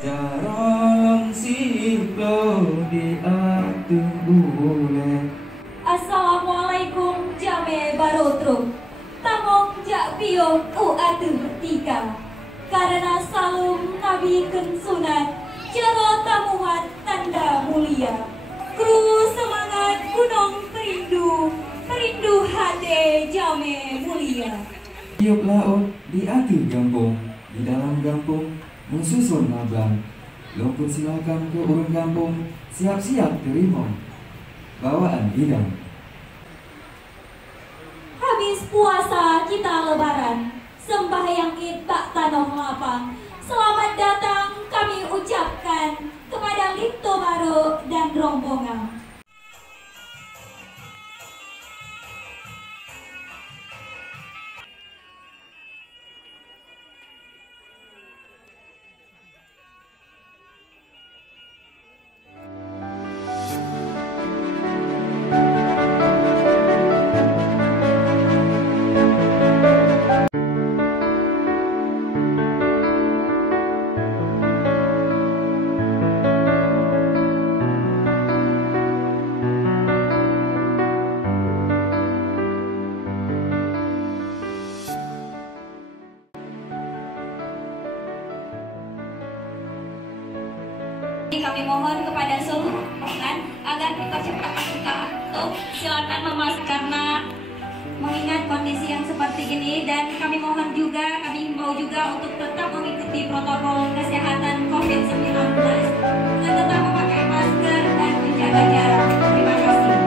Jarang siplo diatur bule. Assalamualaikum jame barotro. Tamong jak biong atur bertika. Karena salum nabi kensunat. Jero tamuhat tanda mulia. Kru semangat gunung perindu. Perindu hade jame mulia. Tiup laut diatur gampung. Di dalam gampung mensusun ngablang. Lumpur silakan ke urun kampung, siap-siap terima bawaan hidang. Habis puasa kita lebaran, sembahyang id tak tanah lapang. Selamat datang kami ucapkan kepada Lipto Baru dan rombongan. Kami mohon kepada seluruh rombongan agar kita cepat buka atau silakan memasak karena mengingat kondisi yang seperti ini, dan kami mohon juga, kami mau juga untuk tetap mengikuti protokol kesehatan COVID-19 dengan tetap memakai masker dan menjaga jarak. Terima kasih.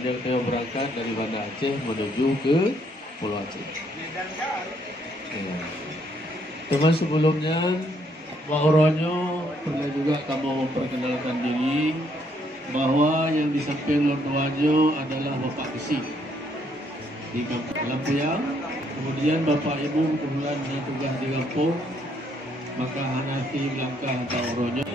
Yang kita berangkat dari Banda Aceh menuju ke Pulau Aceh. Teman sebelumnya, Mauronyo pernah juga kamu memperkenalkan diri bahwa yang disampaikan Lordoanyo adalah Bapak Kesik di Kampung Lampuyang. Kemudian Bapak Ibu kebetulan ditugas di kampung, maka Hanafi melangkah Mauronyo